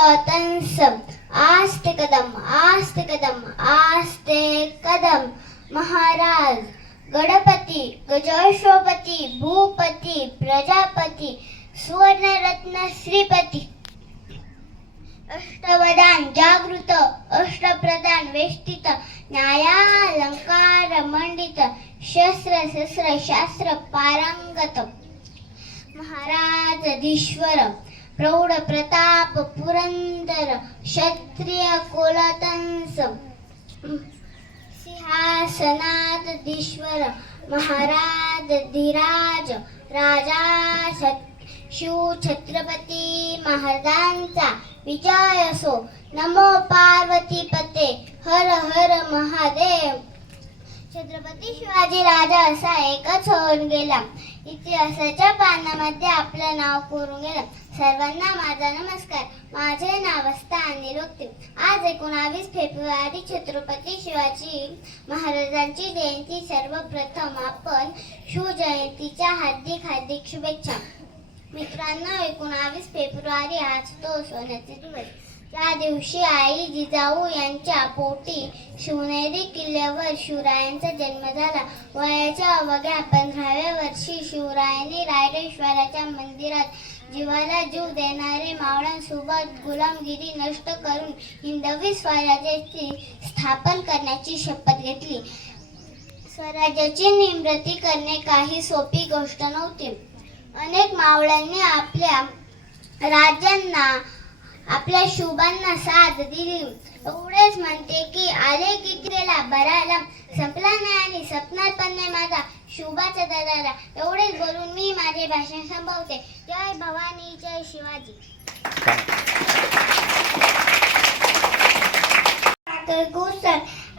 कुलतंसम आस्ते कदम आस्ते कदम आस्ते कदम महाराज गणपती गजोषपती भूपती प्रजापती सुवर्णरत्न श्रीपती अष्टवदान जागृत अष्टप्रधान वेष्टित न्यायालंकार मंडित शस्त्र शस्त्र शास्त्र पारंगत महाराज धीश्वर प्रौढ प्रताप पुरंदर क्षत्रिय कुलतंस सिंहासनात धीश्वर महाराज धीराज राजा शिव छत्रपती महाराजांचा विजय असो. नमो पार्वती पते हर हर महादेव. छत्रपती शिवाजी राजा असा एकच होऊन गेला. इतिहासाच्या पानामध्ये आपलं नाव कोरून गेलं. सर्वांना माझा नमस्कार. माझे नाव असता निरोक्ती. आज 19 फेब्रुवारी छत्रपती शिवाजी महाराजांची जयंती. सर्वप्रथम आपण शिवजयंतीच्या हार्दिक शुभेच्छा. मित्रांनो, 19 फेब्रुवारी आज तो सोन्याचा दिवस. त्या दिवशी आई जिजाऊ यांच्या पोटी शिवनेरी किल्ल्यावर शिवरायांचा जन्म झाला. वयाच्या अवघ्या 15व्या वर्षी शिवरायांनी रायरेश्वराच्या मंदिरात जीवाला जीव देणारे मावळ्यांसोबत गुलामगिरी नष्ट करून हिंदवी स्वराज्याची स्थापन करण्याची शपथ घेतली. स्वराज्याची निर्मिती करणे काही सोपी गोष्ट नव्हती. अनेक मावळ्यांनी आपल्या राज्यांना आपल्या शुभांना साथ दिली. एवढेच म्हणते की आले किती गेला बराला संपला नाही आणि सपनात पण नाही माझा शुभाचा दरारा. एवढेच बोलून मी माझे भाषण संपवते. जय भवानी जय शिवाजी.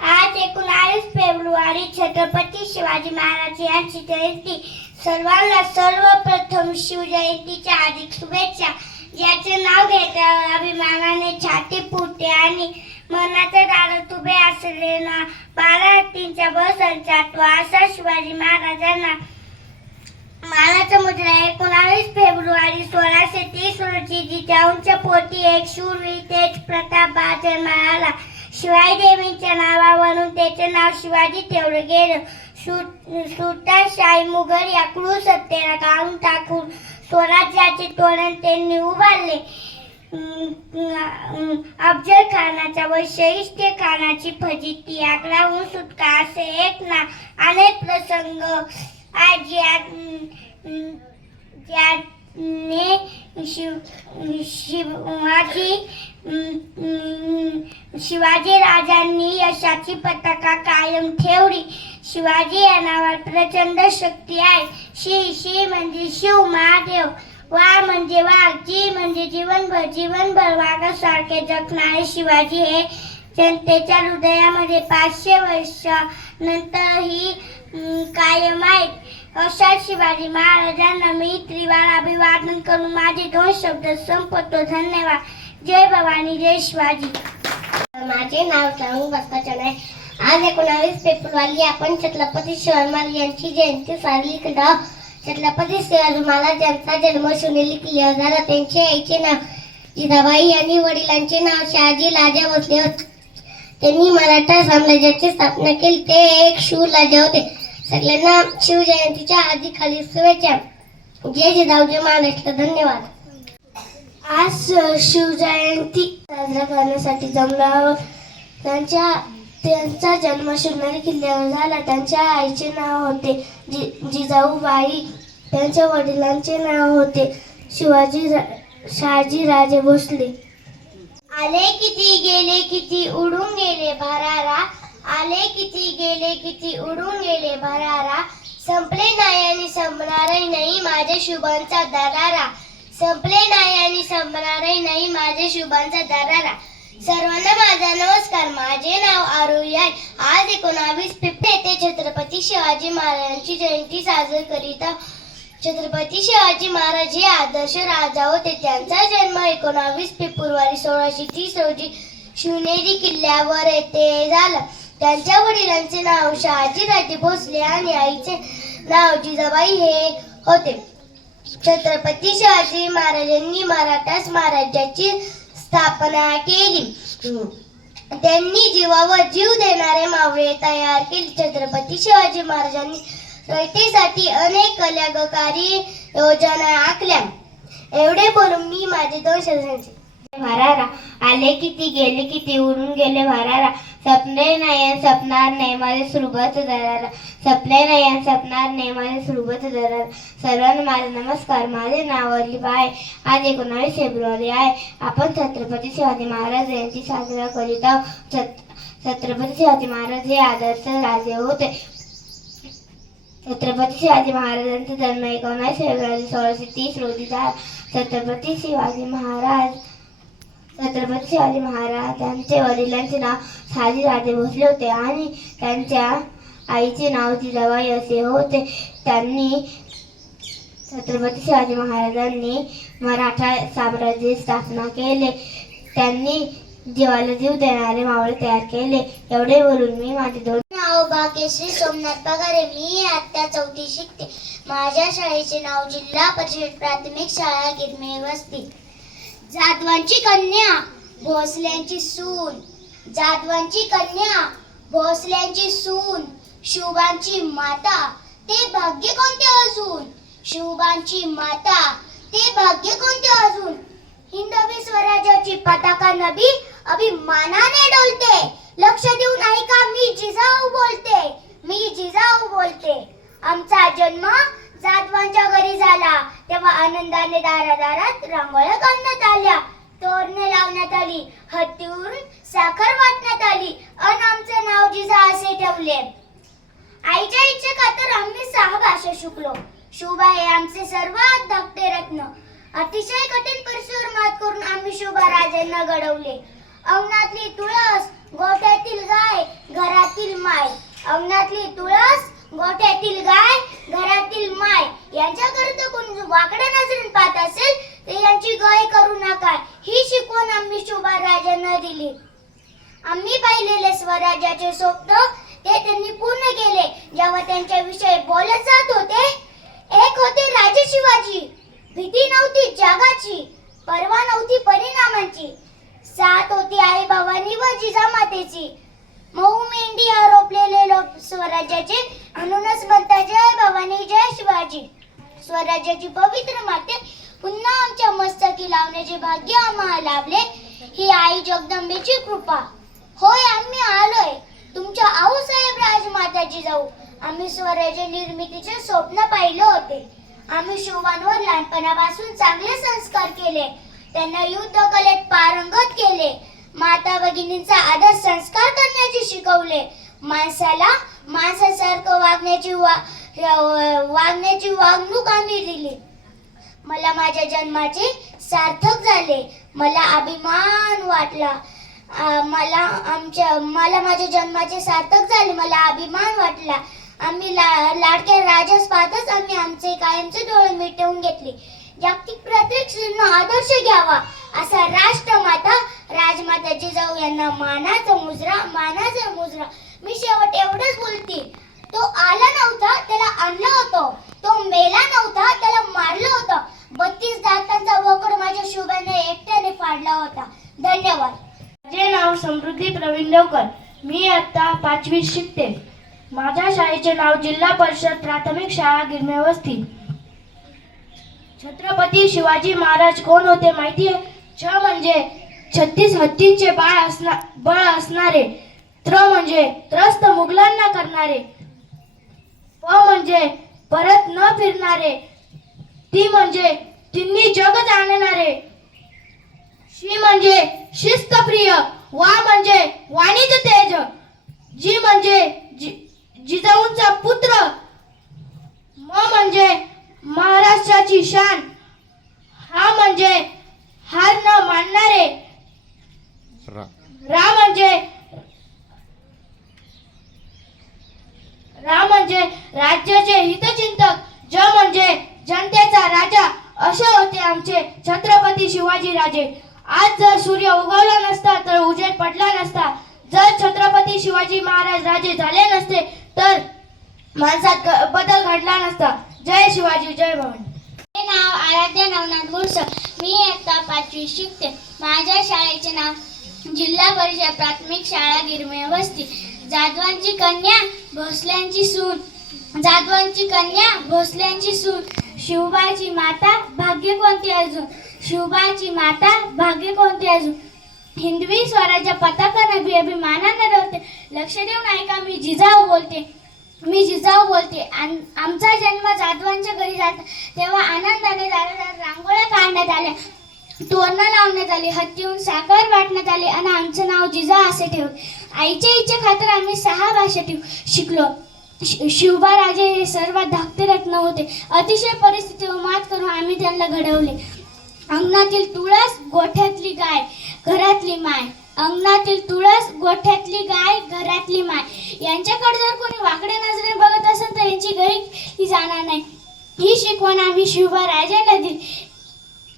आज 19 फेब्रुवारी छत्रपती शिवाजी महाराज यांची जयंती. सर्वांना सर्वप्रथम शिवजयंतीच्या हार्दिक शुभेच्छा. ज्याचे नाव घेतल्यावर अभिमानाने छाती फुटते आणि मनाचे दारात उभे असले ना 12 हत्तींच्या बसंचात असा शिवाजी महाराजांना मानाचा मुद्रा. 19 फेब्रुवारी 1630 रोजी जिजाऊंच्या पोटी एक शूरवीर तेज प्रताप जन्माला. शिवाई देवींच्या नावावरून त्याचे नाव शिवाजी ठेवले गेलं. सुलतानशाही मुघल या क्रूर सत्तेला काढून टाकून स्वराज्याचे तोरण त्यांनी उभारले. अफजल खानाच्या व शाहिस्ते खानाची फजिती आग्राहून सुटका असे एक ना अनेक प्रसंग ज्याने शिवाजी राजांनी यशाची पताका कायम ठेवली. शिवाजी या नावात प्रचंड शक्ती आहे. शी म्हणजे शिव महादेव, वा म्हणजे वाघ, जी म्हणजे जीवनभर वाघासारखे जगणारे शिवाजी हे जनतेच्या हृदयामध्ये 500 वर्षानंतरही कायम आहेत. अशा शिवाजी महाराजांना मी त्रिवार अभिवादन करून माझे 2 शब्द संपवतो. धन्यवाद. जय भवानी जय शिवाजी. माझे नाव सांगू बसकाचं नाही. आज 19 फेब्रुवारी आपण छत्रपती शिवाजी महाराज यांची जयंती साजरी करतो. छत्रपती शिवाजी महाराज यांचा जन्म शिवनेरी किल्ल्यावर झाला. त्यांच्या आईचे नाव जिजाबाई आणि वडिलांचे नाव शहाजी राजे भोसले होते. त्यांनी मराठा साम्राज्याची स्थापना केली. ते एक शूर राजा होते. सगळ्यांना शिवजयंतीच्या हार्दिक शुभेच्छा. जय जिजाऊ जय महाराष्ट्र. धन्यवाद. आज शिवजयंती साजरा करण्यासाठी जमलो. त्यांचा जन्म शिवनेरी किल्ल्यावर झाला. त्यांच्या आईचे नाव होते जिजाऊबाई. त्यांच्या वडिलांचे नाव होते शहाजी राजे भोसले. आले किती गेले किती उडून गेले भरारा. आले किती गेले किती उडून गेले भरारा. संपले नाही आणि संपणारही नाही माझ्या शुभांचा दरारा. संपले नाही आणि संपणारही नाही माझ्या शुभांचा दरारा. सर्वांना माझा नमस्कार. माझे नाव आरोही आहे. आज 19 फेब्रुवारी येथे छत्रपती शिवाजी महाराजांची जयंती साजरी करीत आहोत. छत्रपती शिवाजी महाराज हे आदर्श राजा होते. त्यांचा जन्म 19 फेब्रुवारी 1630 रोजी शिवनेरी किल्ल्यावर येथे झाला. त्यांच्या वडिलांचे नाव शहाजी राजे भोसले आणि आईचे नाव जिजाबाई हे होते. छत्रपती शिवाजी महाराजांनी मराठा साम्राज्याची स्थापना केली. त्यांनी जीवावर जीव देणारे मावळे तयार केले. छत्रपती शिवाजी महाराजांनी रयतेसाठी अनेक कल्याणकारी योजना आखल्या. एवढे बोलून मी माझे 2 शब्द सांगते. भरारा आले किती गेले किती उडून गेले भरारा. सपने नाही सपनार नाही माझे सुरुबत दरारा. सपने नाही सपनार नाही माझे सुरुबत दरारा. सर्वांना माझा नमस्कार. माझे नाव अलिफ आहे. आज 19 फेब्रुवारी आहे. आपण छत्रपती शिवाजी महाराज यांची साजरा करीत आहोत. छत्रपती शिवाजी महाराज हे आदर्श राजे होते. छत्रपती शिवाजी महाराजांचा जन्म 19 फेब्रुवारी 1630 रोजी झाला. छत्रपती शिवाजी महाराजांचे वडिलांचे नाव शहाजीराजे भोसले होते आणि त्यांच्या आईचे नाव जिजाबाई असे होते. छत्रपती शिवाजी महाराजांनी मराठा साम्राज्याची स्थापना केले. त्यांनी जीवाला जीव देणारे मावळे तयार केले. एवढे बोलून मी माझे 2 नाव भाग्यश्री सोमनाथ पगारे. मी आता 4थी शिकते. माझ्या शाळेचे नाव जिल्हा परिषद प्राथमिक शाळा गिरमे वस्ती. जाधवांची कन्या भोसल्यांची सून. जाधवांची कन्या भोसल्यांची सून. शिवबांची माता ते भाग्य कोणते अजून. शिवबांची माता ते भाग्य कोणते अजून. हिंदवी स्वराज्याची पताका नभी अभिमानाने डोलते. लक्ष देऊन ऐका मी जिजाऊ बोलते. आमचा जन्म जाधवांच्या घरी झाला तेव्हा आनंदाने दारादारात रांगोळ्या काढण्यात आल्या. तोरणे लावण्यात आली. हत्तीवरून साखर वाटण्यात आली अन आमचे नाव जिजा असे ठेवले. आईच्या इच्छे खातर आम्ही 6 भाषा शिकलो. शोभा हे आमचे सर्वात धाकटे रत्न. अतिशय कठीण परिस्थितीवर मात करून आम्ही शोभा राजांना घडवले. अंगणातली तुळस गोठ्यातील गाय घरातील माय. अंगणातली तुळस गोठ्यातील गाय घरातील माय. यांच्याकरता कोण वाकड्या नजरेने पाहत असेल तर यांची गाय करू नका ही शिकवण आम्ही शोभा राजांना दिली. आम्ही पाहिलेले स्वराज्याचे स्वप्न ते त्यांनी पूर्ण केले. जेव्हा त्यांच्याविषयी बोलत जात होते, एक होते राजे शिवाजी. भीती नव्हती जगाची, परवा नव्हती परिणामांची. साथ होती आई भवानी व जिजामातेची. मऊ मेंढी आरोपलेले लोक स्वराज्याचे, म्हणूनच म्हणतात जय भवानी जय शिवाजी. स्वराज्याची पवित्र माते पुन्हा आमच्या मस्तकी लावण्याचे भाग्य आम्हाला लाभले. ही आई जगदंबेची कृपा. होय आम्ही आलोय तुमच्या आऊसाहेब राजमाताजी जाऊ. आम्ही स्वराज्य निर्मितीचे स्वप्न पाहिले होते. आम्ही शोभांवर लहानपणापासून चांगले संस्कार केले. त्यांना युद्ध कलेत पारंगत केले. माता भगिनींचा आदर संस्कार करण्याचे शिकवले. माणसाला माणसासारखं वागण्याची वागणूक आम्ही दिली. मला माझ्या जन्माचे सार्थक झाले. मला अभिमान वाटला. मला माझ्या जन्माचे सार्थक झाले. मला अभिमान वाटला. आम्ही लाडक्या राजास पाहतच आम्ही आमचे कायमचे डोळे मिटवून घेतले. जागतिक प्रत्येक स्त्रीनं आदर्श घ्यावा असा राष्ट्रमाता राजमाता जिजाऊ यांना मानाचा मुजरा. मी शेवट एवढंच बोलते. तो आला नव्हता त्याला आणलं होतं. तो मेला नव्हता त्याला मारलं होतं. 32 दातांचा वकड माझ्या शुभाने एकट्याने फाडला होता. धन्यवाद. माझे नाव समृद्धी प्रवीण देवकर. मी आता 5वी शिकते. माझ्या शाळेचे नाव जिल्हा परिषद प्राथमिक शाळा गिरमे वस्ती. छत्रपती शिवाजी महाराज कोण होते माहितीये? छ म्हणजे 36 हत्तींचे बळ असणारे. त्र म्हणजे त्रस्त मुघलांना करणारे. प म्हणजे परत न फिरणारे. ती म्हणजे तिन्ही जग जाणणारे. शी म्हणजे शिस्तप्रिय. वा म्हणजे वाणिज्य तेज. जी म्हणजे जिजाऊंचा पुत्र. म म्हणजे महाराष्ट्राची शान. हा म्हणजे हार न मानणारे. रा म्हणजे राज्याचे हितचिंतक. ज म्हणजे जनतेचा राजा. असे होते आमचे छत्रपती शिवाजी राजे. आज जर सूर्य उगवला नसता तर उजेड पडला नसता. जर छत्रपती शिवाजी महाराज राजे झाले नसते तर माणसात बदल घडला नसता. जय शिवाजी जय भवानी. माझे नाव आराध्या नवनाथ गुरसळ. मी आता 5वी शिकते. माझ्या शाळेचे नाव जिल्हा परिषद प्राथमिक शाळा गिरमे वस्ती. जाधवांची कन्या भोसल्यांची सून, जाधवांची कन्या भोसल्यांची सून, शिवबाची माता भाग्य कोणती अजून, शिवबाची माता भाग्य कोणती अजून. हिंदवी स्वराज्य पताकाने अभिमानाने रवते. लक्ष देऊन ऐका, मी जिजाऊ बोलते, मी जिजाऊ बोलते. आमचा जन्म जाधवांच्या घरी जाता तेव्हा आनंदाने दारादार रांगोळ्या काढण्यात आल्या, तोरणं लावण्यात आली, हत्तीहून साखर वाटण्यात आली आणि आमचं नाव जिजाऊ असे ठेवले. आईच्या इच्छे खातर आम्ही 6 भाषा शिकलो. शिवबाराजे हे सर्वात धाकटे रत्न होते. अतिशय परिस्थितीवर मात करून आम्ही त्यांना घडवले. अंगणातील तुळस गोठ्यातली गाय घरातली माय, अंगणातील तुळस गोठ्यातली गाय घरातली माय. यांच्याकडे जर कोणी वाकड्या नजरेने बघत असेल तर यांची गैर जाणार नाही. ही शिकवण आम्ही शिवबाराजांना दिली.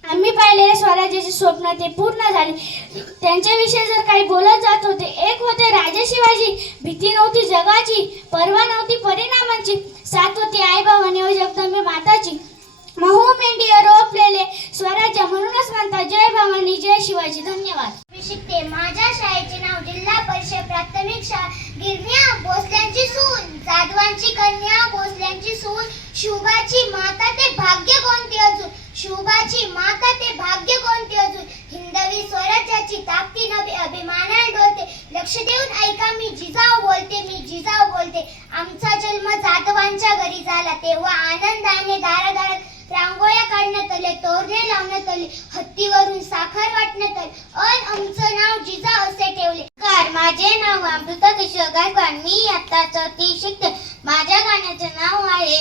आम्ही पाहिलेले स्वराज्याचे स्वप्न ते पूर्ण झाले. त्यांच्याविषयी जर काही बोलत जात होते. एक होते राजा शिवाजी, भीती नव्हती जगाची, पर्वा नव्हती परिणामांची, साथ होती आई बाबांनी व जगदंबे माताची. महू मेंढी रोपलेले स्वराज्य म्हणूनच म्हणतात जय भवानी जय शिवाजी. धन्यवाद. मी शिकते. माझ्या शाळेचे नाव जिल्हा परिषद प्राथमिक शाळा गिरण्या भोसल्यांची सून, जाधवांची कन्या भोसल्यांची सून, शिवबाची माता ते भाग्य कोणते अजून, शिवबाची माता ते भाग्य कोणते अजून. हिंदवी स्वराज्याची ताकदी नवी अभिमानाने डोलते. लक्ष देऊन ऐका, मी जिजाऊ बोलते, मी जिजाऊ बोलते. आमचा जन्म जाधवांच्या घरी झाला तेव्हा आनंदाने दारादारात रांगोळ्या काढण्यात आले, तोरणे लावण्यात आले, हत्तीवरून साखर वाटण्यात आली आणि आमचं नाव जिजाऊ असे ठेवले. माझे नाव अमृता किशोर गायकवाड. मी आता 4थी शिकते. माझ्या गाण्याचे नाव आहे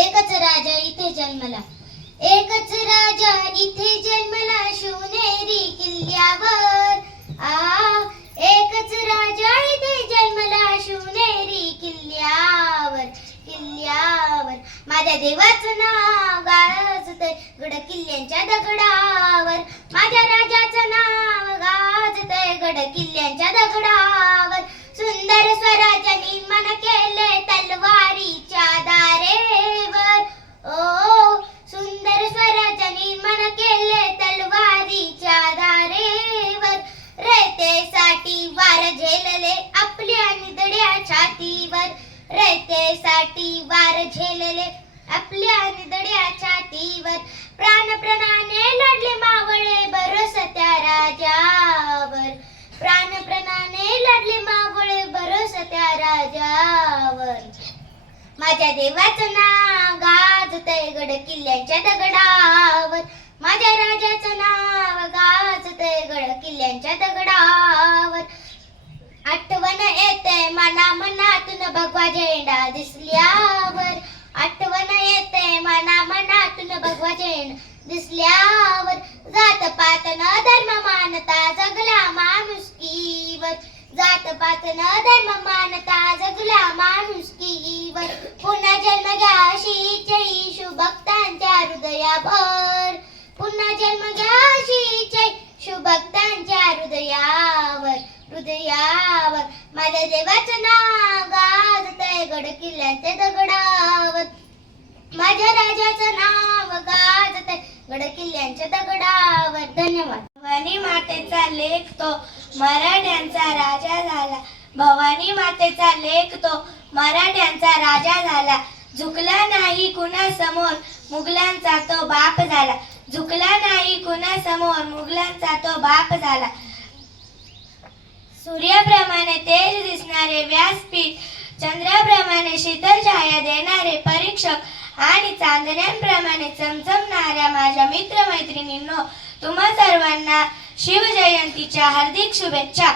एकच राजा इथे जन्मला. एकच राजा इथे जन्मला शिवनेरी किल्ल्यावर. एकच राजा इथे जन्मला शिवनेरी किल्ल्यावर, किल्ल्यावर. माझ्या देवाचं नाव गाजतंय गड किल्ल्यांच्या दगडावर. माझ्या राजाचं नाव गाजतंय गड किल्ल्यांच्या दगडावर. सुंदर स्वराज्याने मन केले तलवारीच्या दारेवर. ओ सुंदर स्वराज्याने मन केले तलवारीच्या दारेवर. रयतेसाठी वार झेलले आपल्या निधड्या छातीवर. रयतेसाठी वार झेलले आपल्या निधड्या छातीवर. प्राणप्रणाने लढले मावळे बरसत्या राजावर. प्राणप्रणाने लढले मावळे बरसत्या राजावर. माझ्या देवाचं नाव गाजतंय गड किल्ल्यांच्या दगडावर. माझ्या राजाचं नाव गाजतंय गड किल्ल्यांच्या दगडावर. आठवण येते मना मनातून भगवा झेंडा दिसल्यावर. आठवण येते मना मनातून भगवा झेंडा दिसल्यावर. जात पात न धर्म मानता जगला माणुसकीवर. जात पात न धर्म मानता जगला माणुसकीवर. पुन्हा जन्म घ्या अशी शिवभक्तांच्या हृदयावर. पुन्हा जन्म घ्या अशी शिवभक्तांच्या हृदयावर, हृदयावर. माझ्या देवाचं नाव गाजतंय गड किल्ल्याच्या दगडावर. माझ्या राजाचं नाव गाजतंय गड किल्ल्यांच्या दगडावर. धन्यवाद. भवानी मातेचा लेख तो मराठ्यांचा राजा झाला. भवानी मातेचा लेख तो मराठ्यांचा राजा झाला. झुकला नाही कुणासमोर मुघलांचा तो बाप झाला. झुकला नाही कुणासमोर मुघलांचा तो बाप झाला. सूर्याप्रमाणे तेज दिसणारे व्यासपीठ, चंद्राप्रमाणे शीतल छाया देणारे परीक्षक आणि चांदण्यांप्रमाणे चमचमणाऱ्या माझ्या मित्रमैत्रिणींनो, तुम्हा सर्वांना शिवजयंतीच्या हार्दिक शुभेच्छा.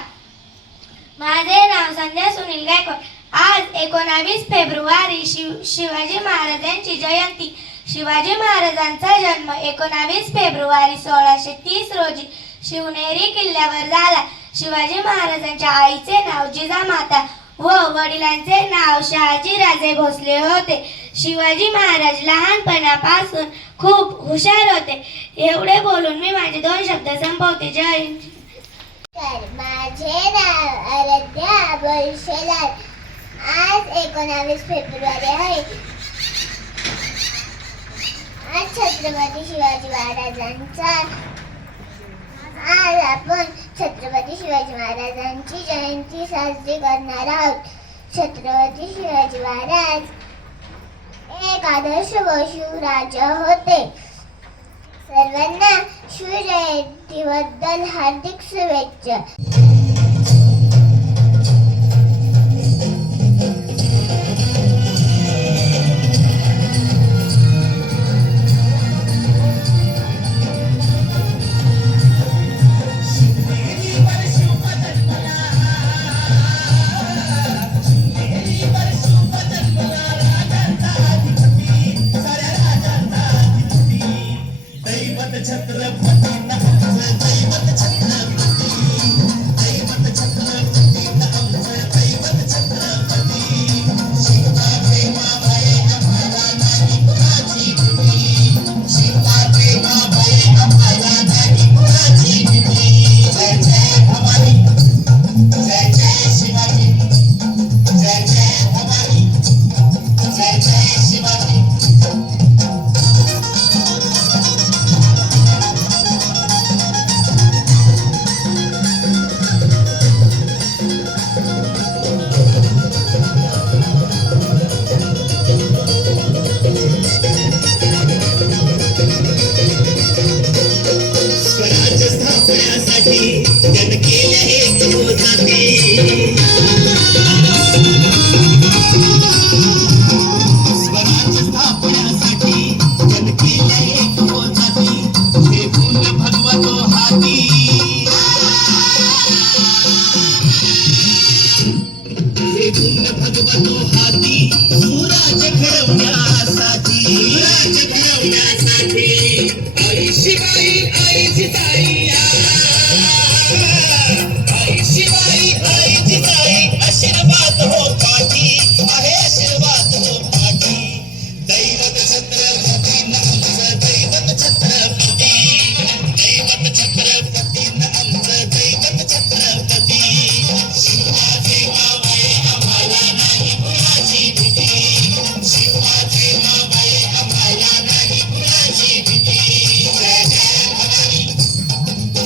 माझे नाव संध्या सुनील गायकवाड. आज 19 फेब्रुवारी शिवाजी महाराजांची जयंती. शिवाजी महाराजांचा जन्म 19 फेब्रुवारी 1630 रोजी शिवनेरी किल्ल्यावर झाला. शिवाजी महाराजांच्या आईचे नाव जिजामाता व वडिलांचे नाव शहाजीराजे भोसले होते. शिवाजी महाराज लहानपणापासून खूप हुशार होते. एवढे बोलून मी माझे 2 शब्द संपवते. जय हिंद. माझे नाव आराध्या बोलशेलाल. आज 19 फेब्रुवारी आहे. आज छत्रपती शिवाजी महाराजांचा आपण छत्रपती शिवाजी महाराजांची जयंती साजरी करणार आहोत. छत्रपती शिवाजी महाराज एक आदर्श व शिवराजा होते. सर्वांना शिवजयंतीबद्दल हार्दिक शुभेच्छा.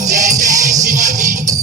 जय जय शिवाजी.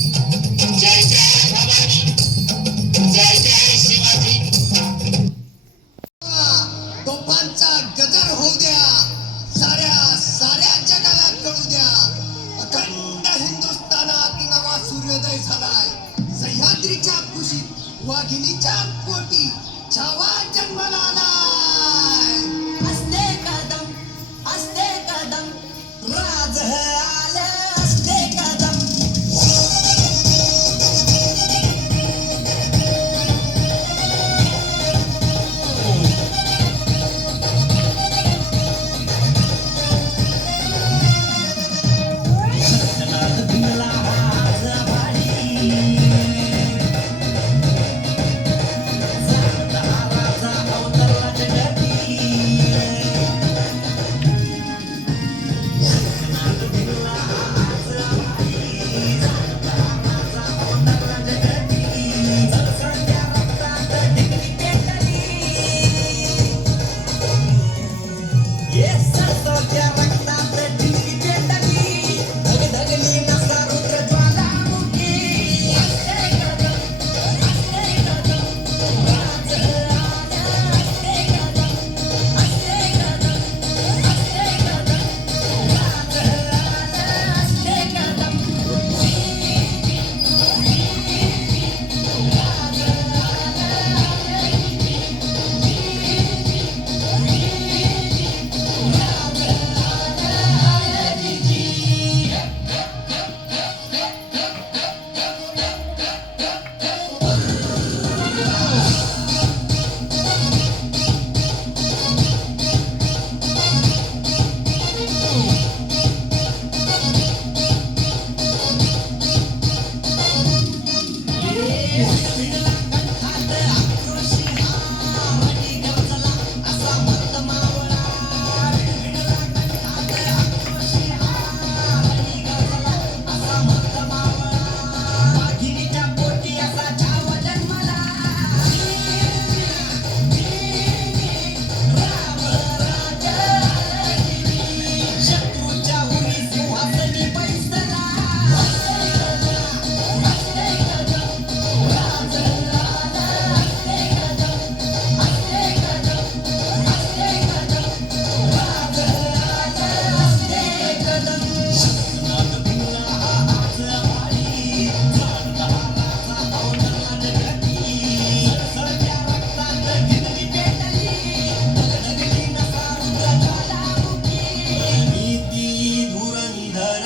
धुरंधर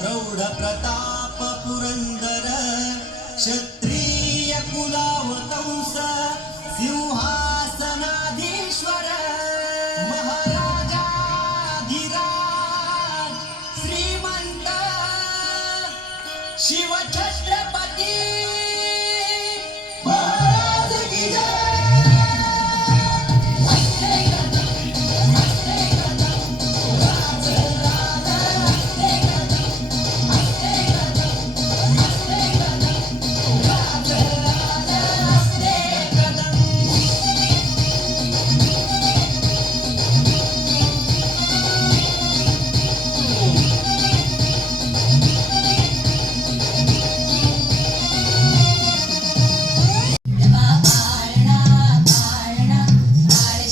प्रौढ प्रताप पुरंदर क्षत्रिय कुलावतंस सिंहासनाधीश्वर महाराजाधिराज श्रीमंत शिवछत्रपती महाराज की जय.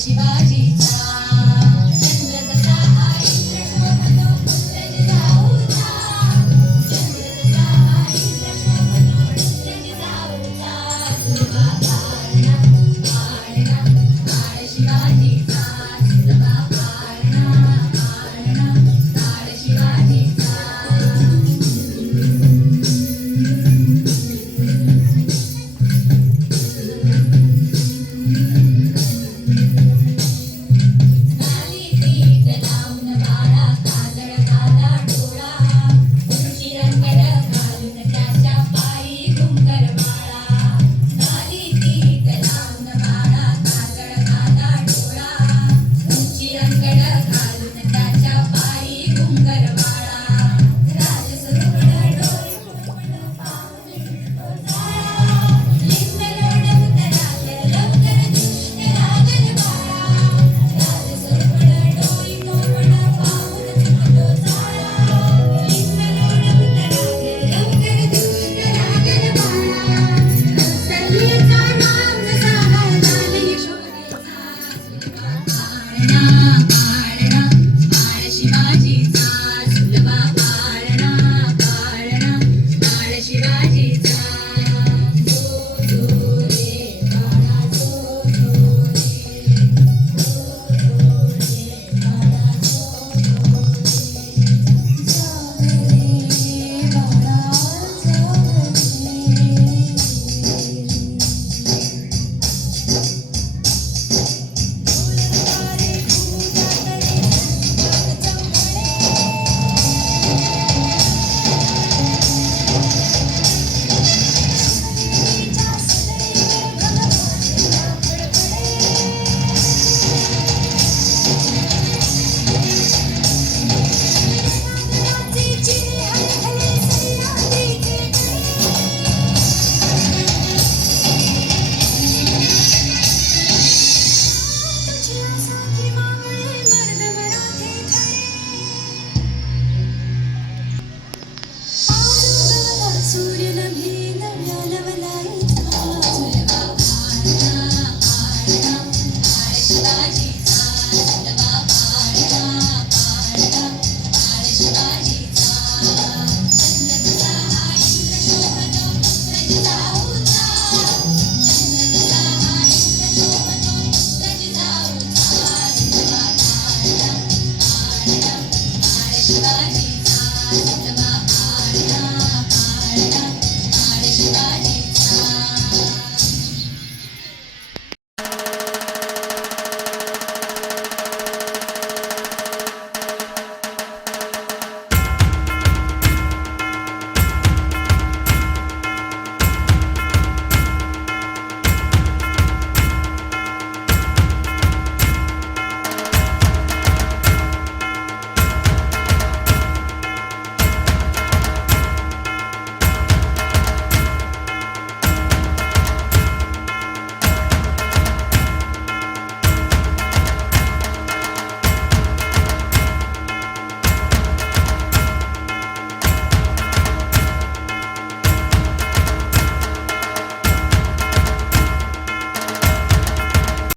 शिवाजीचा